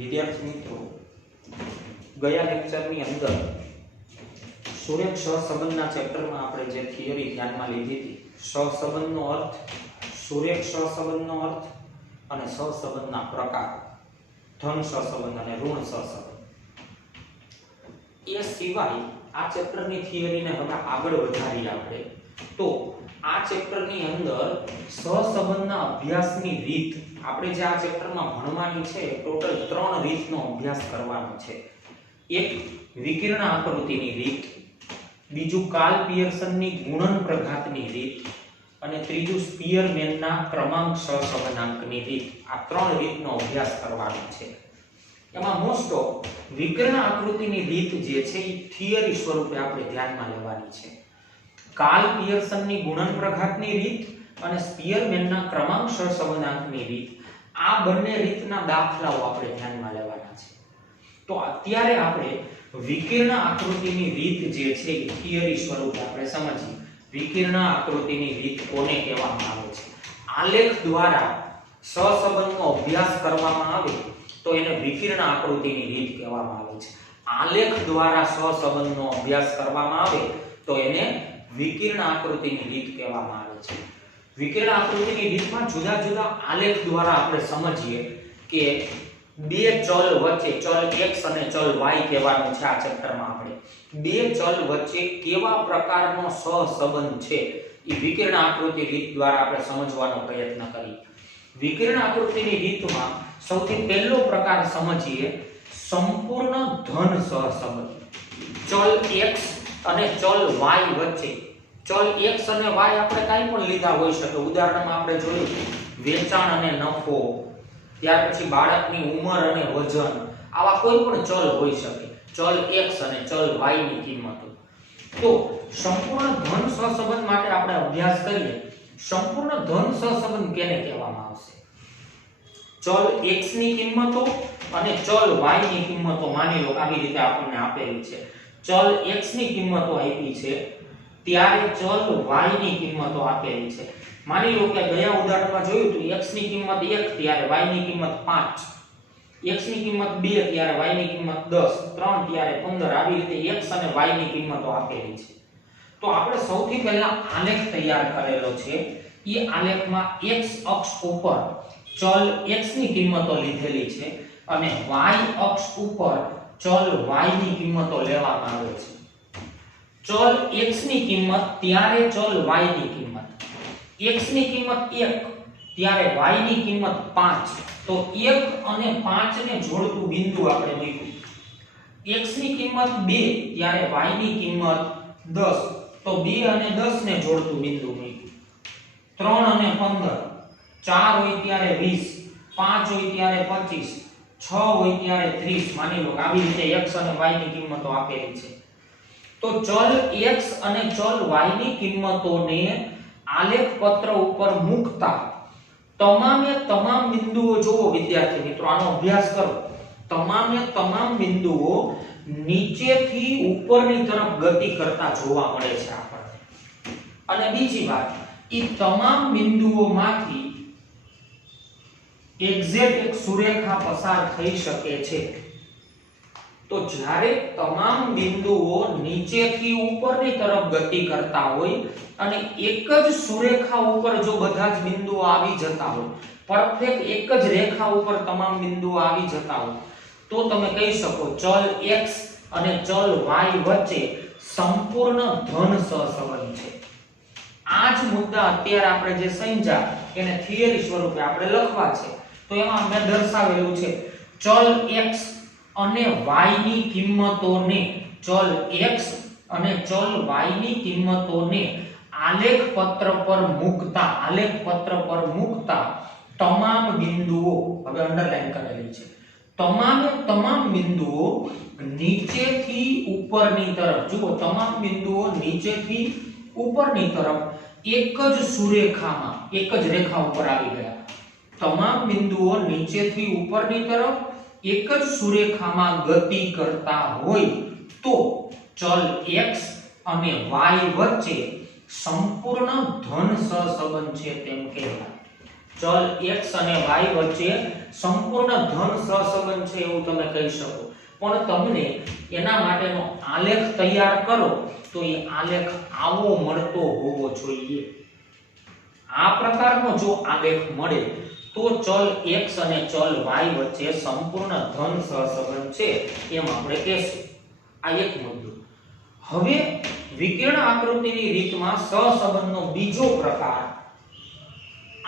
વિદ્યાર્થી મિત્રો, ગયા લેક્ચરની અંદર સુરેખ સહસંબંધના ચેપ્ટરમાં આપણે જે થિયરી ધ્યાનમાં લીધી હતી, સહસંબંધનો અર્થ, સુરેખ સહસંબંધનો અર્થ અને સહસંબંધના પ્રકાર, ધન સહસંબંધ અને ઋણ સહસંબંધ. એ સિવાય આ ચેપ્ટરની થિયરીને હવે આગળ વધારી આપણે તો આ ચેપ્ટરની અંદર સહસંબંધના અભ્યાસની રીત આપણે જે આ ચેપ્ટરમાં ભણવાની છે, ટોટલ 3 રીતનો અભ્યાસ કરવાનો છે. એક વિકર્ણ આકૃતિની રીત, બીજું કાર્લ પિયર્સનની ગુણન પ્રઘાતની રીત અને ત્રીજું સ્પીયરમેનના ક્રમાંક સહસંબંધાંકની રીત. આ 3 રીતનો અભ્યાસ કરવાનો છે. એમાં મોસ્ટ ઓફ વિકર્ણ આકૃતિની રીત જે છે એ થિયરી સ્વરૂપે આપણે ધ્યાનમાં લેવાની છે. કાર્લ પિયર્સનની ગુણન પ્રઘાતની રીત અને સ્પીયરમેનના ક્રમાંક સહસંબંધાંકની રીત, આ બંને રીતના દાખલાઓ આપણે ધ્યાનમાં લેવાના છે. તો અત્યારે આપણે વિકર્ણ આકૃતિની રીત જે છે એ થિયરી સ્વરૂપે આપણે સમજીએ. વિકર્ણ આકૃતિની રીત કોને કહેવામાં આવે છે? આલેખ દ્વારા સહસંબંધનો અભ્યાસ કરવામાં આવે તો એને વિકર્ણ આકૃતિની રીત કહેવામાં આવે છે. આલેખ દ્વારા સહસંબંધનો અભ્યાસ કરવામાં આવે તો એને વિકર્ણ આકૃતિની રીત કહેવામાં આવે છે. વિકર્ણ આકૃતિની રીતમાં જુદા જુદા આલેખ દ્વારા આપણે સમજીએ કે બે ચલ વચ્ચે, ચલ x અને ચલ y કહેવાનું છે. આ ચેપ્ટરમાં આપણે બે ચલ વચ્ચે કેવા પ્રકારનો સહસંબંધ છે એ વિકર્ણ આકૃતિ રીત દ્વારા આપણે સમજવાનો પ્રયત્ન કરીએ. વિકર્ણ આકૃતિની રીતમાં સૌથી પહેલો પ્રકાર સમજીએ સંપૂર્ણ ધન સહસંબંધ. ચલ x અને ચલ y વચ્ચે, ચલ x અને y આપણે કાંઈ પણ લીધા હોઈ શકે. ઉદાહરણમાં આપણે જોયું વેચાણ અને નફો, ત્યાર પછી બાળકની ઉંમર અને વજન, આવા કોઈ પણ ચલ હોઈ શકે. ચલ x અને ચલ y ની કિંમતો. તો સંપૂર્ણ ધન સહસંબંધ માટે આપણે અભ્યાસ કરીએ. સંપૂર્ણ ધન સહસંબંધ કેને કહેવામાં આવશે? ચલ x ની કિંમતો અને ચલ y ની કિંમતો માની લો આવી રીતે આપણને આપેલી છે. ચલ x ની કિંમતો આપી છે, ત્યારે ચલ y ની કિંમતો આપેલી છે. માની લો કે ગયા ઉદાહરણમાં જોયું તો x ની કિંમત 1 ત્યારે y ની કિંમત 5, x ની કિંમત 2 ત્યારે y ની કિંમત 10, 3 ત્યારે 15, આવી રીતે x અને y ની કિંમતો આપેલી છે. તો આપણે સૌથી પહેલા આલેખ તૈયાર કરેલો છે. એ આલેખમાં x અક્ષ ઉપર ચલ x ની કિંમતો લીધેલી છે અને y અક્ષ ઉપર ચલ y ની કિંમતો લેવામાં આવે છે. ચલ x ની કિંમત ત્યારે ચલ y ની કિંમત, x ની કિંમત 1 ત્યારે y ની કિંમત 5, તો 1 અને 5 ને જોડતું બિંદુ આપણે મૂક્યું. x ની કિંમત 2 ત્યારે y ની કિંમત 10, તો 2 અને 10 ને જોડતું બિંદુ મૂક્યું. 3 અને 15, 4 હોય ત્યારે 20, 5 હોય ત્યારે 25, 6 હોય ત્યારે 30. માની લો આવી રીતે x અને y ની કિંમતો આપેલી છે. તો ચલ x અને ચલ y ની કિંમતોને આલેખ પત્ર ઉપર મૂકતા તમામે તમામ બિંદુઓ જોવો વિદ્યાર્થી મિત્રો, આનો અભ્યાસ કરો. તમામે તમામ બિંદુઓ નીચેથી ઉપરની તરફ ગતિ કરતા જોવા મળે છે આપણને. અને બીજી વાત, એ તમામ બિંદુઓમાંથી એક્ઝેક્ટ એક સુરેખા પસાર થઈ શકે છે. તો જ્યારે તમામ બિંદુઓ નીચેથી ઉપરની તરફ ગતિ કરતા હોય અને એક જ સુરેખા ઉપર જો બધા જ બિંદુઓ આવી જતા હોય, પરફેક્ટ એક જ રેખા ઉપર તમામ બિંદુઓ આવી જતા હોય, તો તમે કહી શકો ચલ x અને ચલ y વચ્ચે સંપૂર્ણ ધન સહસંબંધ છે. આ જ મુદ્દા અત્યારે આપણે જે સમજ્યા એને થિયરી સ્વરૂપે આપણે લખવા છે. તો એમાં મેં દર્શાવેલું છે ચલ x અને y ની કિંમતોને, ચલ x અને ચલ y ની કિંમતોને આલેખ પત્ર પર મૂકતા તમામ બિંદુઓ, હવે અંડરલાઈન કરેલી છે, તમામ બિંદુઓ નીચેથી ઉપરની તરફ, જુઓ તમામ બિંદુઓ નીચેથી ઉપરની તરફ એક જ સુરેખામાં, એક જ રેખા ઉપર આવી ગયા. તમામ બિંદુઓ નીચેથી ઉપરની તરફ એક જ સુરેખામાં ગતિ કરતા હોય તો ચલ x અને y વચ્ચે સંપૂર્ણ ધન સહસંબંધ છે તેમ કહેવાય. ચલ x અને y વચ્ચે સંપૂર્ણ ધન સહસંબંધ છે એવું તમે કહી શકો, પણ તમને એના માટેનો આલેખ તૈયાર કરો તો એ આલેખ આવો મળતો હોવો જોઈએ। આ પ્રકારનો જો આલેખ મળે તો ચલ x અને ચલ y વચ્ચે સંપૂર્ણ ધન સહસંબંધ છે એમ આપણે કહેશું। આ એક મુદ્દો। હવે વિકર્ણ આકૃતિની રીતમાં સહસંબંધનો બીજો પ્રકાર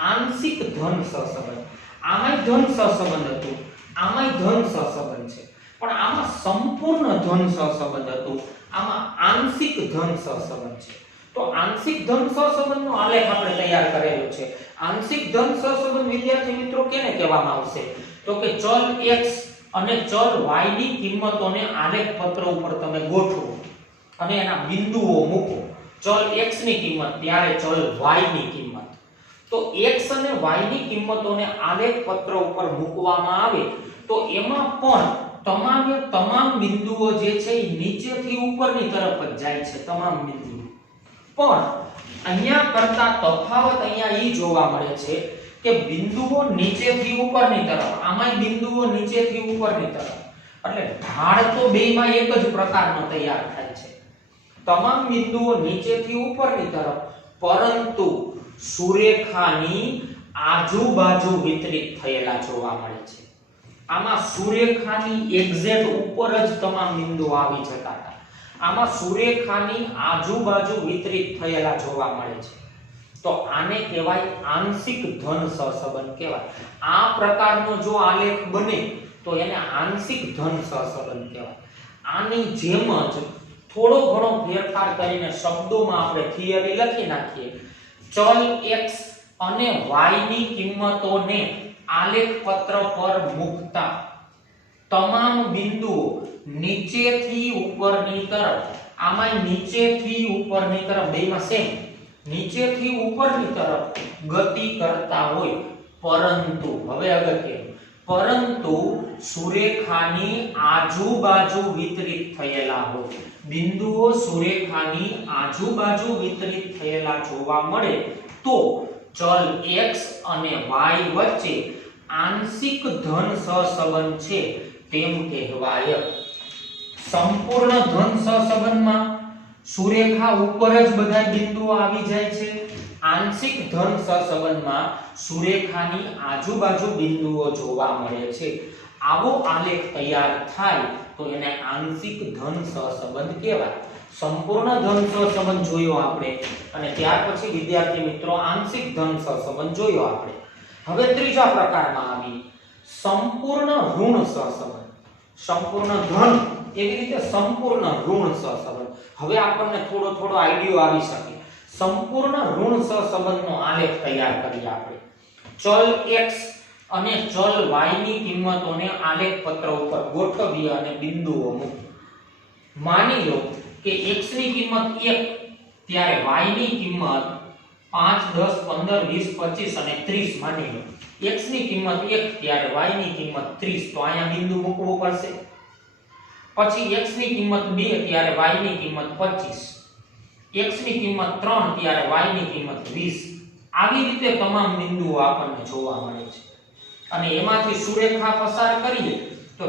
આંશિક ધન સહસંબંધ। આમાંય ધન સહસંબંધ હતું, આમાંય ધન સહસંબંધ છે, પણ આમાં સંપૂર્ણ ધન સહસંબંધ હતું, આમાં આંશિક ધન સહસંબંધ છે। તો આંશિક ધન સહસંબંધનો આલેખ આપણે તૈયાર કરેલો છે। આંશિક ધન સહસંબંધ વિદ્યાર્થી મિત્રો કેને કહેવામાં આવશે? તો કે ચલ x અને ચલ y ની કિંમતોને આલેખ પત્ર ઉપર તમે ગોઠવો અને એના બિંદુઓ મૂકો। ચલ x ની કિંમત ત્યારે ચલ y ની કિંમત, તો x અને y ની કિંમતોને આલેખ પત્ર ઉપર મૂકવામાં આવે તો એમાં પણ તમામ બિંદુઓ જે છે એ નીચેથી ઉપરની તરફ જ જાય છે, તમામ બિંદુઓ। પણ અહીંયા કરતા તફાવત અહીંયા ઈ જોવા મળે છે કે બિંદુઓ નીચેથી ઉપરની તરફ, આમાંય બિંદુઓ નીચેથી ઉપરની તરફ, એટલે ઢાળ તો બેયમાં એક જ પ્રકારનો તૈયાર થાય છે, તમામ બિંદુઓ નીચેથી ઉપરની તરફ, પરંતુ સુરેખાની આજુબાજુ વિતરિત થયેલા જોવા મળે છે। આમાં સુરેખાની એક્ઝેક્ટ ઉપર જ તમામ બિંદુઓ આવી જતા હતા, આમાં સુરેખાની આજુબાજુ વિતરિત થયેલા જોવા મળે છે। તો આને કહેવાય આંશિક ધન સહસંબંધ કહેવાય। આ પ્રકારનો જો આલેખ બને તો એને આંશિક ધન સહસંબંધ કહેવાય। આની જેમ જ થોડો ઘણો ફેરફાર કરીને શબ્દોમાં આપણે થિયરી લખી નાખીએ। ચલ x અને y ની કિંમતોને આલેખ પત્ર પર મૂકતા તમામ બિંદુઓ નીચેથી ઉપરની તરફ, આમાં નીચેથી ઉપરની તરફ, બેમાં સેમ, નીચેથી ઉપરની તરફ ગતિ કરતા હોય, પરંતુ હવે અગત્યનું, પરંતુ સુરેખાની આજુબાજુ વિતરિત થયેલા હોય, બિંદુઓ સુરેખાની આજુબાજુ વિતરિત થયેલા જોવા મળે તો ચલ x અને y વચ્ચે આંશિક ધન સહસંબંધ છે તેમ કહેવાય। સંપૂર્ણ ધન સહસંબંધમાં સુરેખા ઉપર જ બધા બિંદુઓ આવી જાય છે, આંશિક ધન સહસંબંધમાં સુરેખાની આજુબાજુ બિંદુઓ જોવા મળે છે। આવો આલેખ તૈયાર થાય તો એને આંશિક ધન સહસંબંધ કહેવાય। સંપૂર્ણ ધન સહસંબંધ જોયો આપણે, અને ત્યાર પછી વિદ્યાર્થી મિત્રો આંશિક ધન સહસંબંધ જોયો આપણે। હવે ત્રીજા પ્રકારમાં આવી સંપૂર્ણ ઋણ સહસંબંધ। સંપૂર્ણ ધન એવી રીતે સંપૂર્ણ ઋણ સહસંબંધ। હવે આપણને થોડો આઈડિયો આવી શકે। સંપૂર્ણ ઋણ સહસંબંધનો આલેખ તૈયાર કરીએ આપણે। ચલ x અને ચલ y ની કિંમતોને આલેખ પત્ર ઉપર ગોઠવીએ અને બિંદુઓ મૂકીએ। માની લો કે x ની કિંમત 1 ત્યારે y ની કિંમત 5 10 15 20 25 અને 30 માની લો। x ની કિંમત 1 ત્યારે y ની કિંમત 30, તો અહીંયા બિંદુ મૂકવું પડશે। પછી x ની કિંમત 2 ત્યારે y ની કિંમત 25, x ની કિંમત 3 ત્યારે y ની કિંમત 20। આવી રીતે તમામ બિંદુઓ આપણને જોવા મળે છે, અને એમાંથી સુરેખા પસાર કરીએ તો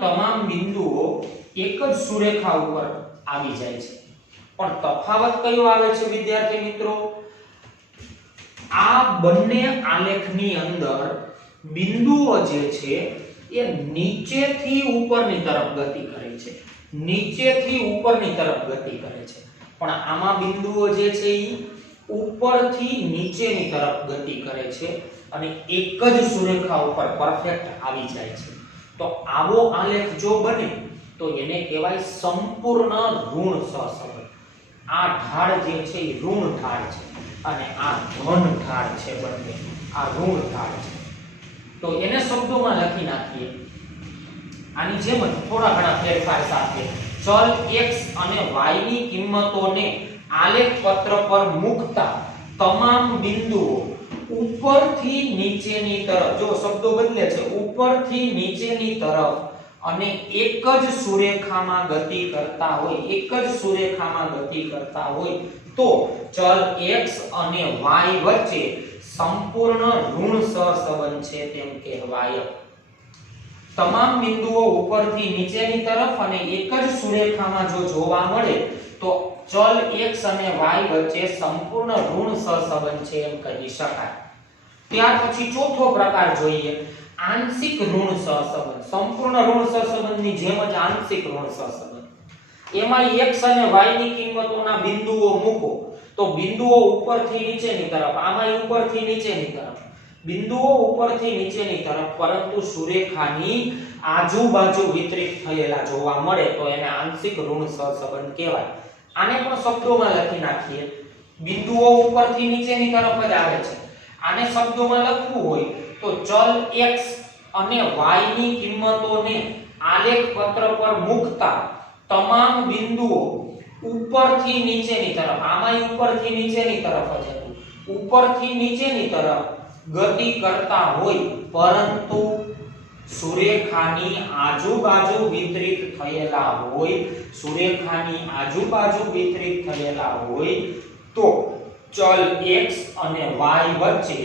તમામ બિંદુઓ એક જ સુરેખા ઉપર આવી જાય છે। પણ તફાવત કયો આવે છે વિદ્યાર્થી મિત્રો? આ બંને આલેખની અંદર બિંદુઓ જે છે એ નીચેથી ઉપરની તરફ ગતિ કરે છે, નીચેથી ઉપરની તરફ ગતિ કરે છે, પણ આમાં બિંદુઓ જે છે એ ઉપરથી નીચેની તરફ ગતિ કરે છે અને એક જ સુરેખા ઉપર પરફેક્ટ આવી જાય છે। તો આવો આલેખ જો બને તો એને કહેવાય સંપૂર્ણ ઋણ સહસંબંધ। આ ઢાળ જે છે એ ઋણ ઢાળ છે અને આ ધન ઢાળ છે, બંને આ ઋણ ઢાળ છે। તો એને શબ્દોમાં લખી નાખીએ આની જેમ જ થોડા ઘણા ફેરફાર સાથે। ચલ x અને y ની કિંમતોને આલેખ પત્ર પર મૂકતા તમામ બિંદુઓ ઉપરથી નીચેની તરફ, જો શબ્દો બદલે છે, ઉપરથી નીચેની તરફ અને એક જ સુરેખામાં ગતિ કરતા હોય, એક જ સુરેખામાં ગતિ કરતા હોય તો ચલ x અને y વચ્ચે સંપૂર્ણ ઋણ સહસંબંધ છે તેમ કહેવાય. તમામ બિંદુઓ ઉપરથી નીચેની તરફ અને એક જ સુરેખામાં જો જોવા મળે તો ચલ x અને y વચ્ચે સંપૂર્ણ ઋણ સહસંબંધ છે એમ કહી શકાય. ત્યાર પછી ચોથો પ્રકાર જોઈએ, આંશિક ઋણ સહસંબંધ. સંપૂર્ણ ઋણ સહસંબંધની જેમ જ આંશિક ઋણ સહસંબંધ. એમાં x અને y ની કિંમતોના બિંદુઓ મૂકો તો બિંદુઓ ઉપરથી નીચેની તરફ, આમાં ઉપરથી નીચેની તરફ, બિંદુઓ ઉપરથી નીચેની તરફ, પરંતુ સુરેખાની આજુબાજુ વિતરિત થયેલા જોવા મળે તો એને આંશિક ઋણ સહસંબંધ કહેવાય. આને પણ શબ્દોમાં લખી નાખીએ. બિંદુઓ ઉપરથી નીચેની તરફ જ આવે છે. આને શબ્દોમાં લખવું હોય તો ચલ x અને y ની કિંમતોને આલેખ પત્ર પર મૂકતા તમામ બિંદુઓ ઉપરથી નીચેની તરફ, આમાં ઉપરથી નીચેની તરફ જ હતું, ઉપરથી નીચેની તરફ ગતિ કરતા હોય પરંતુ સુરેખાની આજુબાજુ વિતરિત થયેલા હોય, સુરેખાની આજુબાજુ વિતરિત થયેલા હોય તો ચલ x અને y વચ્ચે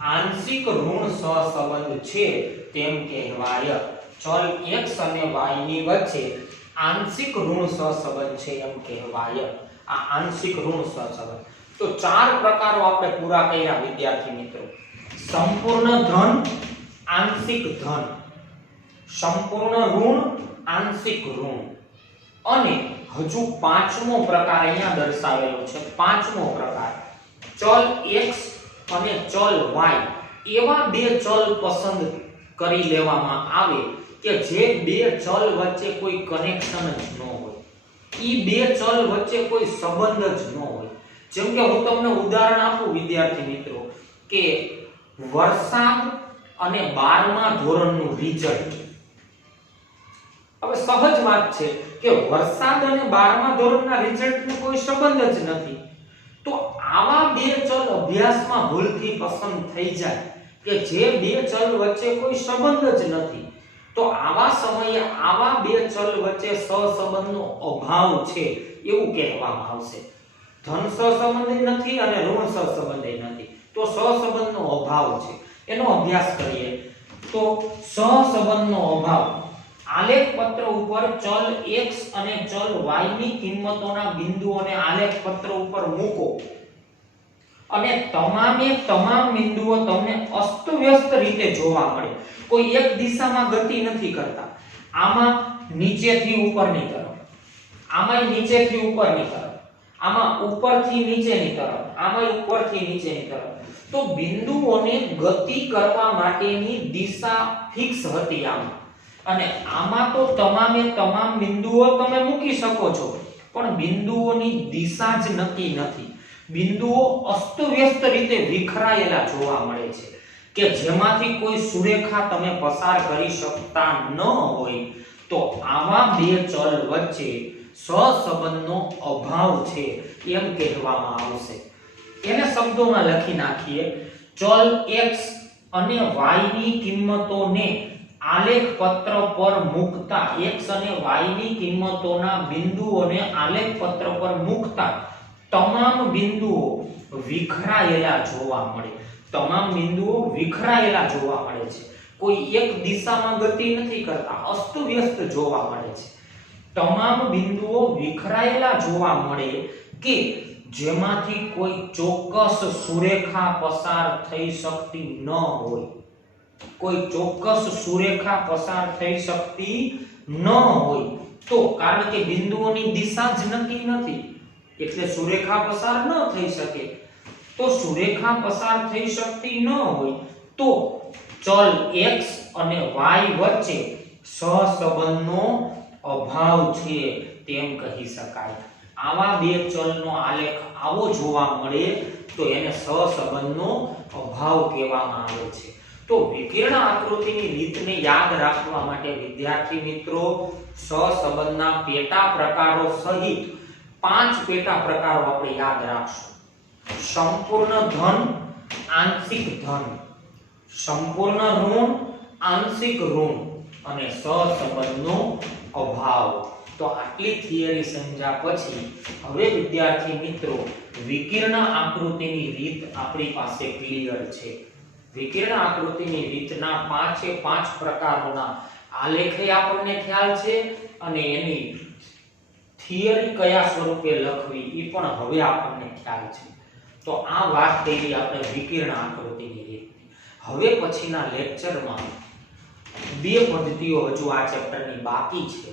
આંશિક ઋણ સહસંબંધ છે તેમ કહેવાય. ચલ x અને y ની વચ્ચે આંશિક ઋણ સહસંબંધ છે એમ કહેવાય. આ આંશિક ઋણ સહસંબંધ. તો ચાર પ્રકારો આપણે પૂરા કર્યા વિદ્યાર્થી મિત્રો. સંપૂર્ણ ધન, આંશિક ધન, સંપૂર્ણ ઋણ, આંશિક ઋણ અને હજુ પાંચમો પ્રકાર અહીંયા દર્શાવેલો છે. પાંચમો પ્રકાર ચલ x અને ચલ y એવા બે ચલ પસંદ કરી લેવામાં આવે કે જે બે ચલ વચ્ચે કોઈ કનેક્શન જ ન હોય, ઈ બે ચલ વચ્ચે કોઈ સંબંધ જ ન હોય. જેમ કે હું તમને ઉદાહરણ આપું વિદ્યાર્થી મિત્રો કે વરસાદ અને 12મા ધોરણનું રિઝલ્ટ. હવે સહજ વાત છે કે વરસાદ અને 12મા ધોરણના રિઝલ્ટનો કોઈ સંબંધ જ નથી. તો આવા બે ચલ અભ્યાસમાં ભૂલથી પસંદ થઈ જાય કે જે બે ચલ વચ્ચે કોઈ સંબંધ જ નથી, તો આવા સમયે આવા બે ચલ વચ્ચે સહસંબંધનો અભાવ છે એવું કહેવામાં આવશે. ધન સહસંબંધી નથી અને ઋણ સહસંબંધી નથી, તો સહસંબંધનો અભાવ છે. એનો અભ્યાસ કરીએ તો સહસંબંધનો અભાવ. આલેખ પત્ર ઉપર ચલ x અને ચલ y ની કિંમતોના બિંદુઓને આલેખ પત્ર ઉપર મૂકો અને તમામે તમામ બિંદુઓ તમને અસ્તવ્યસ્ત રીતે જોવા મળે. કોઈ એક દિશામાં ગતિ નથી કરતા. આમાં નીચેથી ઉપરની તરફ, આમાં નીચેથી ઉપરની તરફ, આમાં ઉપરથી નીચેની તરફ, આમાં ઉપરથી નીચેની તરફ. તો બિંદુઓને ગતિ કરવા માટેની દિશા ફિક્સ હતી આમાં, અને આમાં તો તમામે તમામ બિંદુઓ તમે મૂકી શકો છો પણ બિંદુઓની દિશા જ નક્કી નથી. બિંદુઓ અસ્તવ્યસ્ત રીતે વિખરાયેલા જોવા મળે છે કે જેમાંથી કોઈ સુરેખા તમે પસાર કરી શકતા ન હોય. તો આવા બે ચલ વચ્ચે સહસંબંધનો અભાવ છે એમ કહેવામાં આવશે. એને શબ્દોમાં લખી નાખીએ. ચલ x અને y ની કિંમતોને આલેખ પત્ર પર મૂકતા, x અને y ની કિંમતોના બિંદુઓને આલેખ પત્ર પર મૂકતા તમામ બિંદુઓ વિખરાયેલા જોવા મળે. તમામ બિંદુઓ વિખરાયેલા જોવા મળે છે. કોઈ એક દિશામાં ગતિ નથી કરતા, અસ્તવ્યસ્ત જોવા મળે છે. તમામ બિંદુઓ વિખરાયેલા જોવા મળે કે જેમાંથી કોઈ ચોક્કસ સુરેખા પસાર થઈ શકતી ન હોય. કોઈ ચોક્કસ સુરેખા પસાર થઈ શકતી ન હોય તો કારણ કે બિંદુઓની દિશા જ નક્કી નથી એટલે સુરેખા પસાર ન થઈ શકે. તો સુરેખા પસાર થઈ શકતી ન હોય તો ચલ x અને y વચ્ચે સહસંબંધનો અભાવ છે તેમ કહી શકાય. આવા બે ચલનો આલેખ આવો જોવા મળે તો એને સહસંબંધનો અભાવ કહેવામાં આવે છે. તો વિકર્ણ આકૃતિની રીતને યાદ રાખવા માટે વિદ્યાર્થી મિત્રો સહસંબંધના પેટા પ્રકારો સહિત 5 પેટા પ્રકારો આપણે યાદ રાખશું. સંપૂર્ણ ધન, આંશિક ધન, સંપૂર્ણ ઋણ, આંશિક ઋણ અને સહસંબંધનો અભાવ. તો આટલી થિયરી સમજ્યા પછી હવે વિદ્યાર્થી મિત્રો વિકિરણ આકૃતિની રીત આપણી પાસે ક્લિયર છે. વિકિરણ આકૃતિની રીતના 5 પ્રકારોના આલેખે આપણને ખ્યાલ છે અને એની થિયરી કયા સ્વરૂપે લખવી એ પણ હવે આપણને ખ્યાલ છે. તો આ વાત થઈ આપણે વિકિરણ આકૃતિની રીતની. હવે પછીના લેક્ચરમાં બે પદ્ધતિઓ હજુ આ ચેપ્ટરની બાકી છે.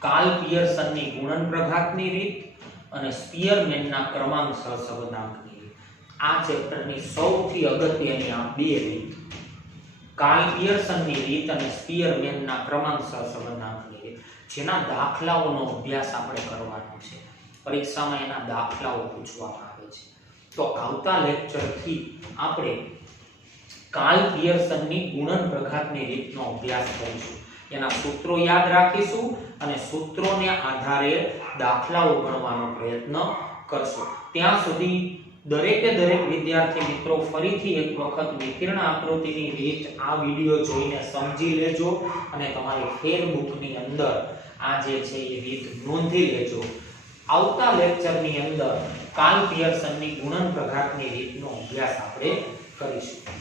કાર્લ પિયર્સનની ગુણન પ્રઘાતની રીત અને સ્પીયરમેનના ક્રમાંક સહસંબંધાંકની રીત. આ ચેપ્ટરની સૌથી અગત્યની આ બે રીત, કાર્લ પિયર્સનની રીત અને સ્પીયરમેનના ક્રમાંક સહસંબંધાંકની રીત, જેના દાખલાઓનો અભ્યાસ આપણે કરવાનો છે. પરીક્ષામાં એના દાખલાઓ પૂછવામાં આવે છે. તો આવતા લેક્ચરથી આપણે કાર્લ પિયર્સનની ગુણન પ્રઘાતની રીતનો અભ્યાસ કરીશું. એના સૂત્રો યાદ રાખીશું અને સૂત્રોને આધારે દાખલાઓ ગણવાનો પ્રયત્ન કરશું. ત્યાં સુધી દરેક વિદ્યાર્થી મિત્રો ફરીથી એક વખત વિકિરણ આકૃતિની રીત આ વિડિયો જોઈને સમજી લેજો અને તમારી ફેરબુકની અંદર આ જે છે એ રીત નોંધી લેજો. આવતા લેક્ચરની અંદર કાર્લ પિયર્સનની ગુણન પ્રઘાતની રીતનો અભ્યાસ આપણે કરીશું.